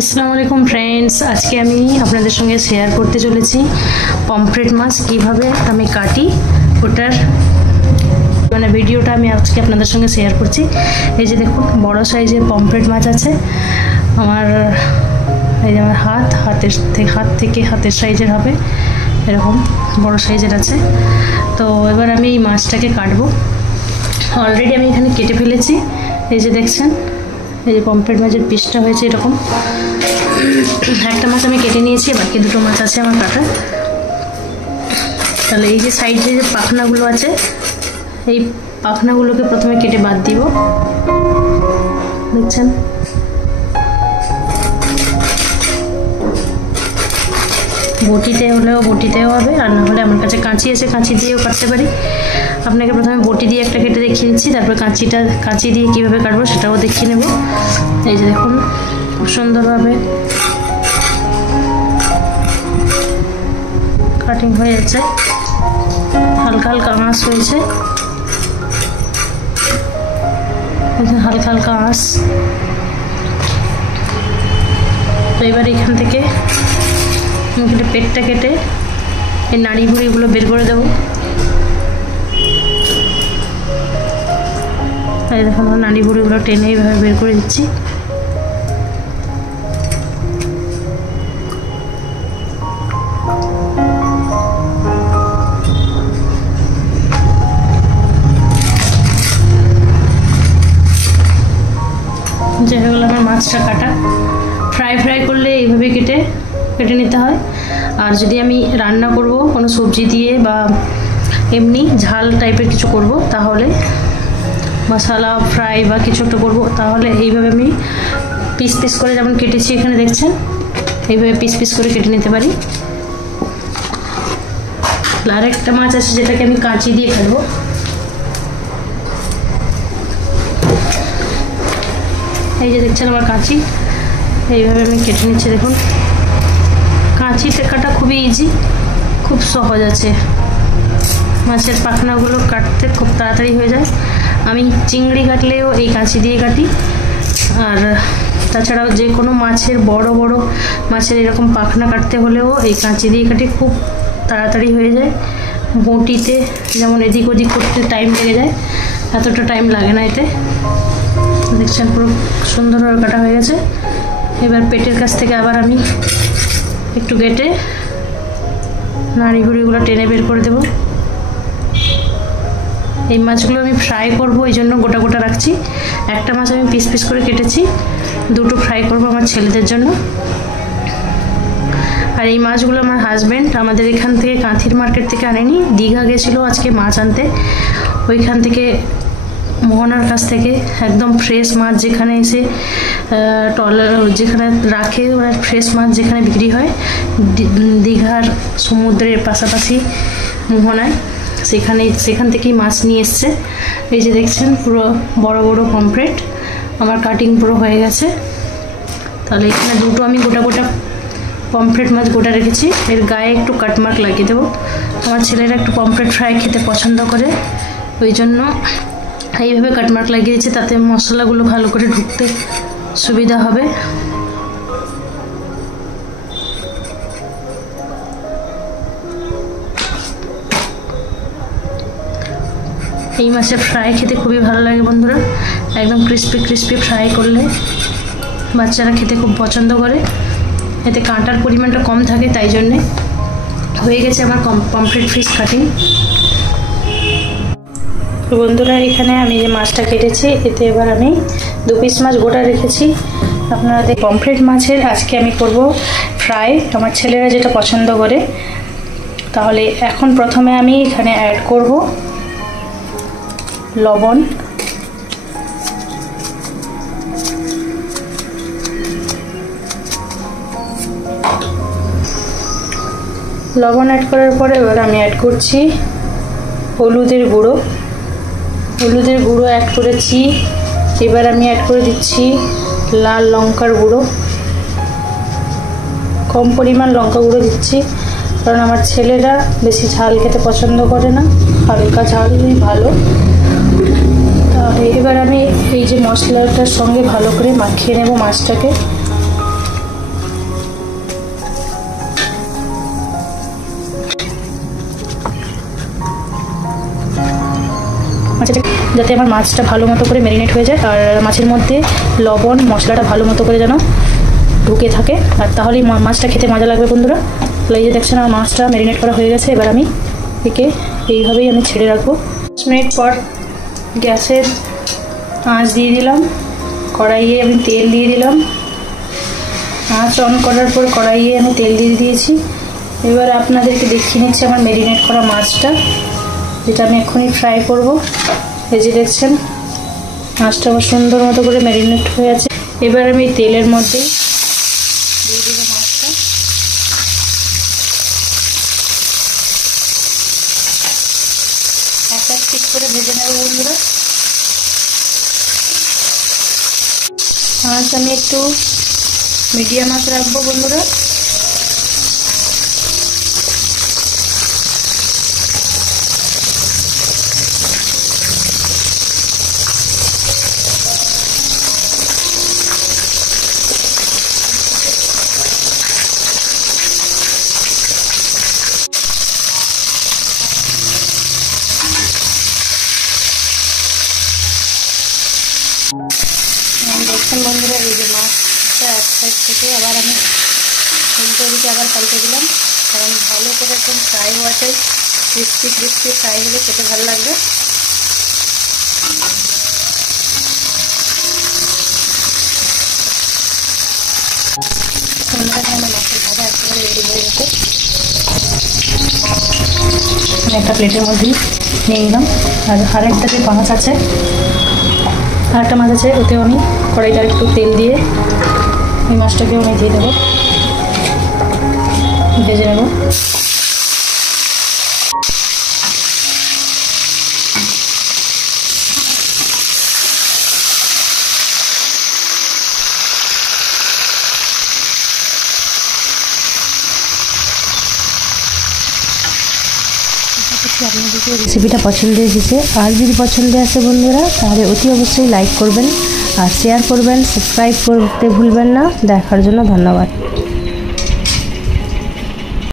আসসালামু আলাইকুম ফ্রেন্ডস, আজকে আমি আপনাদের সঙ্গে শেয়ার করতে চলেছি পমফ্রেট মাছ কিভাবে আমি কাটি ওটার ভিডিওটা আমি আজকে আপনাদের সঙ্গে শেয়ার করছি। এই যে দেখুন, বড় সাইজের পমফ্রেট মাছ আছে আমার। এই যে আমার হাত থেকে হাতের সাইজের হবে, এরকম বড় সাইজের আছে। তো এবার আমি এই মাছটাকে কাটবো। অলরেডি আমি এখানে কেটে ফেলেছি। এই যে দেখছেন, এই যে পমফ্রেট মাছের পিসটা হয়েছে এরকম। একটা মাছ আমি কেটে নিয়েছি, বাকি দুটো মাছ আছে আমার কাটা। তাহলে এই যে সাইডে যে পাখনাগুলো আছে, এই পাখনাগুলোকে প্রথমে কেটে বাদ দিব। দেখছেন, বটিতে হলেও বটিতেও হবে, আর না হলে আমার কাছে কাঁচি আছে, কাঁচি দিয়েও কাটতে পারি। আপনাকে প্রথমে বটি দিয়ে একটা কেটে দেখিয়ে দিচ্ছি, তারপর কাঁচি দিয়ে কীভাবে কাটবো সেটাও দেখিয়ে নেব। এই যে দেখুন, খুব সুন্দরভাবে কাটিং হয়ে যাচ্ছে, হালকা হালকা আঁশ হয়েছে, হালকা হালকা আঁশ। তো এবার এখান থেকে পেটটা কেটে এই নাড়ি ভুড়িগুলো বের করে দেবো। এই দেখুন, নাড়ি ভুড়িগুলো টেনে এইভাবে বের করে দিচ্ছি। যে হয়ে গেল আমার মাছটা কাটা। ফ্রাই করলে এইভাবে কেটে নিতে হয়। আর যদি আমি রান্না করব কোনো সবজি দিয়ে বা এমনি ঝাল টাইপের কিছু করব, তাহলে মশলা ফ্রাই বা কিছু একটা করবো, তাহলে এইভাবে আমি পিস করে যেমন কেটেছি এখানে দেখছেন, এইভাবে পিস করে কেটে নিতে পারি। আর একটা মাছ আছে যেটাকে আমি কাঁচি দিয়ে কাটবো। এই যে দেখছেন আমার কাঁচি, এইভাবে আমি কেটে নিচ্ছি। দেখুন, কাঁচিতে কাটা খুবই ইজি, খুব সহজ আছে। মাছের পাখনাগুলো কাটতে খুব তাড়াতাড়ি হয়ে যায়। আমি চিংড়ি কাটলেও এই কাঁচি দিয়ে কাটি, আর তাছাড়াও যে কোনো মাছের বড় মাছের এরকম পাখনা কাটতে হলেও এই কাঁচি দিয়ে কাটি, খুব তাড়াতাড়ি হয়ে যায়। বটিতে যেমন এদিক ওদিক করতে টাইম লেগে যায়, এতটা টাইম লাগে না এতে। দেখছেন, পুরো সুন্দরভাবে কাটা হয়ে গেছে। এবার পেটের কাছ থেকে আবার আমি একটু কেটে নাড়ি ভুড়িগুলো টেনে বের করে দেব। এই মাছগুলো আমি ফ্রাই করব, এই জন্য গোটা রাখছি। একটা মাছ আমি পিস করে কেটেছি, দুটো ফ্রাই করব আমার ছেলেদের জন্য। আর এই মাছগুলো আমার হাজব্যান্ড আমাদের এখান থেকে কাঁথির মার্কেট থেকে আনেনি, দীঘা গেছিলো আজকে মাছ আনতে। ওইখান থেকে মোহনার কাছ থেকে একদম ফ্রেশ মাছ, যেখানে এসে যেখানে রাখে ওরা ফ্রেশ মাছ যেখানে বিক্রি হয়, দীঘার সমুদ্রের পাশাপাশি মোহনায়, সেখান থেকেই মাছ নিয়ে এসছে। এই যে দেখছেন, পুরো বড় পমফ্রেট আমার কাটিং পুরো হয়ে গেছে। তাহলে এখানে দুটো আমি গোটা পমফ্রেট মাছ গোটা রেখেছি, এর গায়ে একটু কাটমার্ক লাগিয়ে দেবো। আমার ছেলেরা একটু পমফ্রেট ফ্রাই খেতে পছন্দ করে, ওই জন্য এইভাবে কাটমার্ক লাগিয়ে দিয়েছি, তাতে মশলাগুলো ভালো করে ঢুকতে সুবিধা হবে। এই মাছের ফ্রাই খেতে খুবই ভালো লাগে বন্ধুরা, একদম ক্রিস্পি ফ্রাই করলে বাচ্চারা খেতে খুব পছন্দ করে। এতে কাঁটার পরিমাণটা কম থাকে, তাই জন্যে। হয়ে গেছে আমার পমফ্রেট ফিশ কাটিং। তো বন্ধুরা, এখানে আমি যে মাছটা কেটেছি, এতে এবার আমি 2 পিস মাছ গোটা রেখেছি। আপনারা পমফ্রেট মাছের আজকে আমি করব ফ্রাই, আমার ছেলেরা যেটা পছন্দ করে। তাহলে এখন প্রথমে আমি এখানে অ্যাড করব লবণ, অ্যাড করার পরে এবার আমি অ্যাড করছি হলুদের গুঁড়ো অ্যাড করেছি। এবার আমি অ্যাড করে দিচ্ছি লাল লঙ্কার গুঁড়ো, কম পরিমাণ লঙ্কা গুঁড়ো দিচ্ছি, কারণ আমার ছেলেরা বেশি ঝাল খেতে পছন্দ করে না, হালকা ঝালই ভালো। এবার আমি এই যে মশলাটার সঙ্গে ভালো করে মাখিয়ে নেব মাছটাকে। মাছের যাতে আমার মাছটা ভালো মতো করে ম্যারিনেট হয়ে যায় আর মাছের মধ্যে লবণ মশলাটা ভালো মতো করে যেন ঢুকে থাকে, আর তাহলেই মাছটা খেতে মজা লাগবে বন্ধুরা। তাহলে এই যে দেখছেন আমার মাছটা ম্যারিনেট করা হয়ে গেছে। এবার আমি একে এইভাবেই আমি ছেড়ে রাখবো। 5 মিনিট পর গ্যাসের আঁচ দিয়ে দিলাম, কড়াইয়ে আমি তেল দিয়ে দিলাম। আঁচ অন করার পর কড়াইয়ে আমি তেল দিয়ে দিয়েছি। এবার আপনাদেরকে দেখিয়ে নিচ্ছি আমার ম্যারিনেট করা মাছটা, যেটা আমি এক্ষুনি ফ্রাই করব। এই যে দেখছেন মাছটা আমার সুন্দর মতো করে ম্যারিনেট হয়ে আছে। এবার আমি তেলের মধ্যে দিয়ে দেবো মাছটা। এক এক পিস করে ভেজে নেব বন্ধুরা। মাছ আমি একটু মিডিয়াম আঁচ রাখবো বন্ধুরা। দেখছেন বন্ধুরা এই যে মাছটা এক সাইড থেকে আবার আমি উল্টো দিকে আবার পাল্টে দিলাম, কারণ ভালো করে একদম ফ্রাই হওয়াটাই ক্রিস্পি ক্রিস্পি ফ্রাই হলে খেতে ভালো লাগবে। আমার মাছের ভাজা একেবারে রেডি হয়ে গেছে। আমি একটা প্লেটের মধ্যে নিয়ে নিলাম। আর আরেকটা যে মাছ আছে, আরেকটা মাছ আছে, ওতেও আমি কড়াইটা একটু তেল দিয়ে এই মাছটাকেও আমি দিয়ে দেবো, ভেজে নেব। আপনাদেরকে রেসিপিটা পছন্দ এসেছে, আর যদি পছন্দ আসে বন্ধুরা তাহলে অতি অবশ্যই লাইক করবেন আর শেয়ার করবেন, সাবস্ক্রাইব করতে ভুলবেন না। দেখার জন্য ধন্যবাদ।